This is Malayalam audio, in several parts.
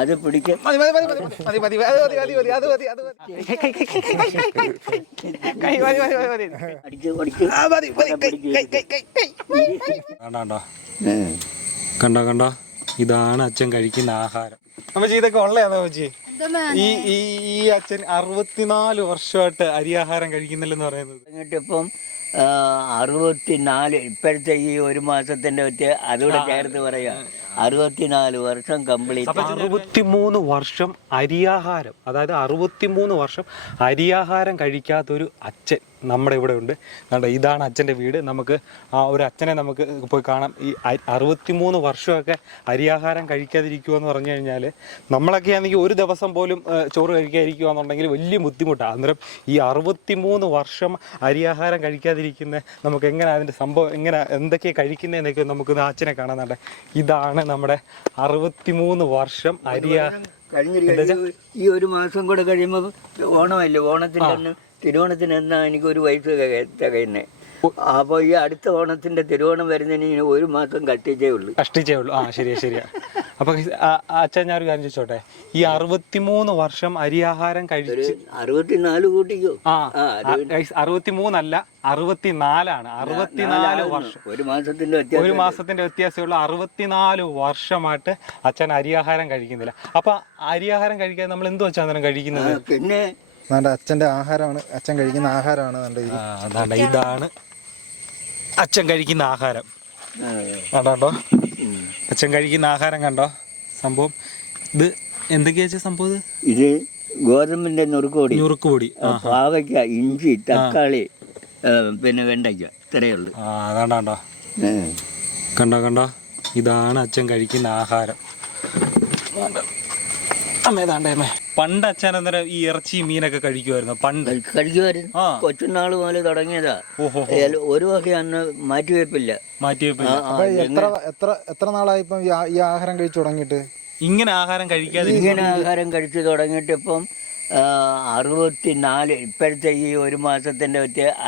അത് പിടിക്കാൻ കണ്ടോ കണ്ടോ, ഇതാണ് അച്ഛൻ കഴിക്കുന്ന ആഹാരം. അമ്മച്ചി ഇതൊക്കെ ഉള്ളതാണോ അമ്മച്ചി? ഈ അച്ഛൻ 64 വർഷമായിട്ട് അരിയാഹാരം കഴിക്കുന്നില്ലെന്ന് പറയുന്നത്. ഇപ്പം 64 ഇപ്പോഴത്തെ ഈ ഒരു മാസത്തിന്റെ അതുകൂടെ ചേർത്ത് പറയാ 64 വർഷം കംപ്ലീറ്റ്. 63 വർഷം അരിയാഹാരം, അതായത് 63 വർഷം അരിയാഹാരം കഴിക്കാത്തൊരു അച്ഛൻ നമ്മുടെ ഇവിടെ ഉണ്ട്. കണ്ടോ, ഇതാണ് അച്ഛൻ്റെ വീട്. നമുക്ക് ആ ഒരു അച്ഛനെ നമുക്ക് പോയി കാണാം. ഈ 63 വർഷമൊക്കെ അരിയാഹാരം കഴിക്കാതിരിക്കുക എന്ന് പറഞ്ഞു കഴിഞ്ഞാൽ, നമ്മളൊക്കെ ആണെങ്കിൽ ഒരു ദിവസം പോലും ചോറ് കഴിക്കാതിരിക്കുക എന്നുണ്ടെങ്കിൽ വലിയ ബുദ്ധിമുട്ടാണ്. അന്നേരം ഈ 63 വർഷം അരിയാഹാരം കഴിക്കാതിരിക്കുന്ന നമുക്ക് എങ്ങനെ അതിൻ്റെ സംഭവം എങ്ങനെ എന്തൊക്കെയാണ് കഴിക്കുന്നതെന്നൊക്കെ നമുക്ക് അച്ഛനെ കാണാനുണ്ട്. ഇതാണ് നമ്മുടെ 63 വർഷം കഴിഞ്ഞ ഈ ഒരു മാസം കൂടെ കഴിയുമ്പോൾ ഓണമല്ലേ, ഓണത്തിൻ്റെ തിരുവോണത്തിന് എന്നാ എനിക്ക് ഒരു വയസ്സ് തികയുന്നേ. അപ്പോൾ ഈ അടുത്ത ഓണത്തിന്റെ തിരുവോണം വരുന്നതിന് ഒരു മാസം കഷ്ടിച്ചേ ഉള്ളൂ. ആ ശരിയാ. അപ്പൊ അച്ഛൻ ഞാൻ ഒരു കാര്യം ചോദിച്ചോട്ടെ, ഈ 63 വർഷം അരിയാഹാരം കഴിച്ച് 64 കൂട്ടിക്കോ. 63 അല്ല, 64ആണ്. 64 വർഷം, ഒരു മാസത്തിന്റെ വ്യത്യാസമുള്ള 64 വർഷമായിട്ട് അച്ഛൻ അരിയാഹാരം കഴിക്കുന്നില്ല. അപ്പൊ അരിയാഹാരം കഴിക്കാൻ നമ്മൾ എന്ത് വെച്ചാൽ അന്നേരം കഴിക്കുന്നത്? പിന്നെ അച്ഛന്റെ ആഹാരമാണ്, അച്ഛൻ കഴിക്കുന്ന ആഹാരമാണ്. ഇതാണ് അച്ഛൻ കഴിക്കുന്ന ആഹാരം. കണ്ടോ, അച്ഛൻ കഴിക്കുന്ന ആഹാരം കണ്ടോ സംഭവം. ഇത് എന്തൊക്കെയാ സംഭവം? ഇത് ഗോതമ്പിന്റെ നുറുക്കുപൊടി, പാവയ്ക്ക, ഇഞ്ചി, തക്കാളി, പിന്നെ വെണ്ടയ്ക്ക, ഇത്രയേ ഉള്ളൂ. അതാണ്ടോ, കണ്ടോ, ഇതാണ് അച്ഛൻ കഴിക്കുന്ന ആഹാരം. പണ്ട് അച്ഛൻ അന്നേരം ഈ ഇറച്ചി മീനൊക്കെ കഴിക്കുമായിരുന്നു. കൊച്ചുനാള് മുതൽ തുടങ്ങിയതാ. ഒരു വക അന്ന് മാറ്റിവെപ്പില്ല. എത്ര നാളായി ഇപ്പം ഈ ആഹാരം കഴിച്ചു തുടങ്ങിയിട്ട്? ഇങ്ങനെ ആഹാരം കഴിച്ചു തുടങ്ങിയിട്ട് ഇപ്പം 64 ഇപ്പോഴത്തെ ഈ ഒരു മാസത്തിന്റെ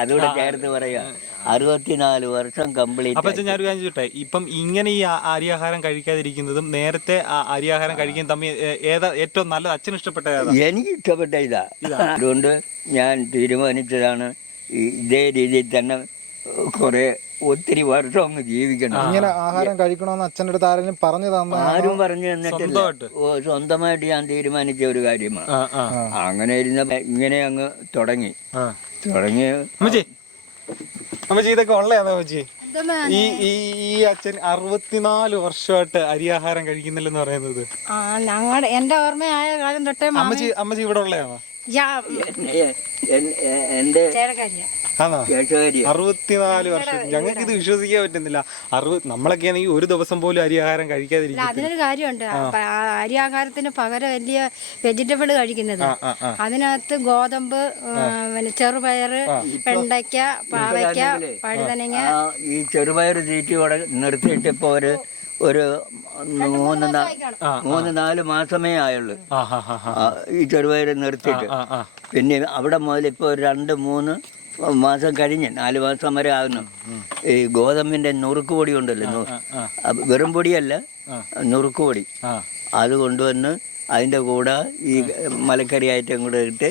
അതുകൂടെ ചേർത്ത് പറയാ 64 വർഷം കംപ്ലീറ്റ്. അപ്പൊ ഞാൻ ഒരു കാര്യം ചോദിച്ചോട്ടെ, ഇപ്പം ഇങ്ങനെ ഈ അരിയാഹാരം കഴിക്കാതിരിക്കുന്നതും നേരത്തെ അരിയാഹാരം കഴിക്കുന്നതും തമ്മിൽ ഏതാ ഏറ്റവും നല്ലത്? അച്ഛന് ഇഷ്ടപ്പെട്ട ഏതാ? എനിക്ക് ഇഷ്ടപ്പെട്ട ഇതാ. അതുകൊണ്ട് ഞാൻ തീരുമാനിച്ചതാണ് ഇതേ രീതിയിൽ തന്നെ ഒത്തിരി വർഷം അങ്ങ് ജീവിക്കണം. ഇങ്ങനെ ആഹാരം കഴിക്കണമെന്ന് അച്ഛൻ്റെ അടുത്ത് ആരെങ്കിലും പറഞ്ഞു തന്ന? ആരും പറഞ്ഞു തന്നിട്ടില്ല. സ്വന്തമായിട്ട് ഞാൻ തീരുമാനിച്ച ഒരു കാര്യമാണ്. അങ്ങനെ ഇരുന്ന ഇങ്ങനെ അങ്ങ് തുടങ്ങി. അമ്മച്ചി ഇതൊക്കെ ഉള്ളതാണോ അമ്മച്ചി? ഈ അച്ഛൻ 64 വർഷമായിട്ട് അരിയാഹാരം കഴിക്കുന്നില്ലെന്ന് പറയുന്നത്. എന്റെ ഓർമ്മയായ കാലം തൊട്ടേ അമ്മച്ചി ഇവിടെ ഉള്ളതാണോ? എന്റെ 64 വർഷം. ഞങ്ങൾക്ക് ഇത് വിശ്വസിക്കാൻ പറ്റുന്നില്ല. നമ്മളൊക്കെ ആണെങ്കിൽ ഒരു ദിവസം പോലും അരിയാഹാരം കഴിക്കാതിരിക്കും. അതിനൊരു കാര്യമുണ്ട്. അരിയാഹാരത്തിന് പകരം വലിയ വെജിറ്റബിൾ കഴിക്കുന്നത്. അതിനകത്ത് ഗോതമ്പ്, പിന്നെ ചെറുപയറ്, വെണ്ടയ്ക്ക, പാവയ്ക്ക, വഴുതനങ്ങ. ഈ ചെറുപയർ തീറ്റി നിർത്തിയിട്ട് ഇപ്പൊ ഒരു 3-4 മാസമേ ആയുള്ളൂ ഈ ചെറുപയർ നിർത്തിയിട്ട്. പിന്നെ അവിടെ മുതൽ ഇപ്പോൾ 2-3 മാസം കഴിഞ്ഞ് 4 മാസം വരെ ആകുന്നു. ഈ ഗോതമ്പിന്റെ നുറുക്കുപൊടി ഉണ്ടല്ലോ, വെറും പൊടിയല്ല, നുറുക്കുപൊടി, അത് കൊണ്ടുവന്ന് അതിന്റെ കൂടെ ഈ മലക്കറി ഐറ്റം കൂടെ ഇട്ട്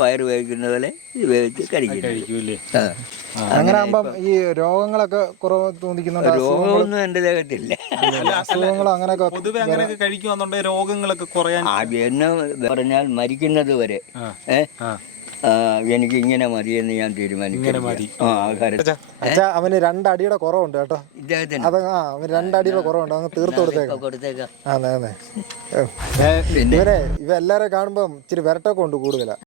പയർ വേവിക്കുന്ന പോലെ വേവിച്ച് കഴിക്കും. അങ്ങനെ ആകുമ്പം ഈ രോഗങ്ങളൊക്കെ കുറവ് തോന്നിക്കുന്നുണ്ട്. രോഗമൊന്നും എന്റെ ദേഹത്തില്ല. പൊതുവെ അങ്ങനെയൊക്കെ കഴിക്കുവാന്നുണ്ടെങ്കിൽ രോഗങ്ങളൊക്കെ കുറയാൻ. എന്ന് പറഞ്ഞാൽ മരിക്കുന്നത് വരെ എനിക്ക് ഇങ്ങനെ മതിയെന്ന് ഞാൻ തീരുമാനിക്കും. അവന് 2 അടിയുടെ കുറവുണ്ട് കേട്ടോ. ഇദ്ദേഹത്തിന് അവന് 2 അടിയുടെ കുറവുണ്ട്. അങ്ങ് തീർത്ത് കൊടുത്തേക്കാം. ഇവ എല്ലാവരും കാണുമ്പം ഇച്ചിരി വിരട്ടൊക്കെ ഉണ്ട് കൂടുതലാ.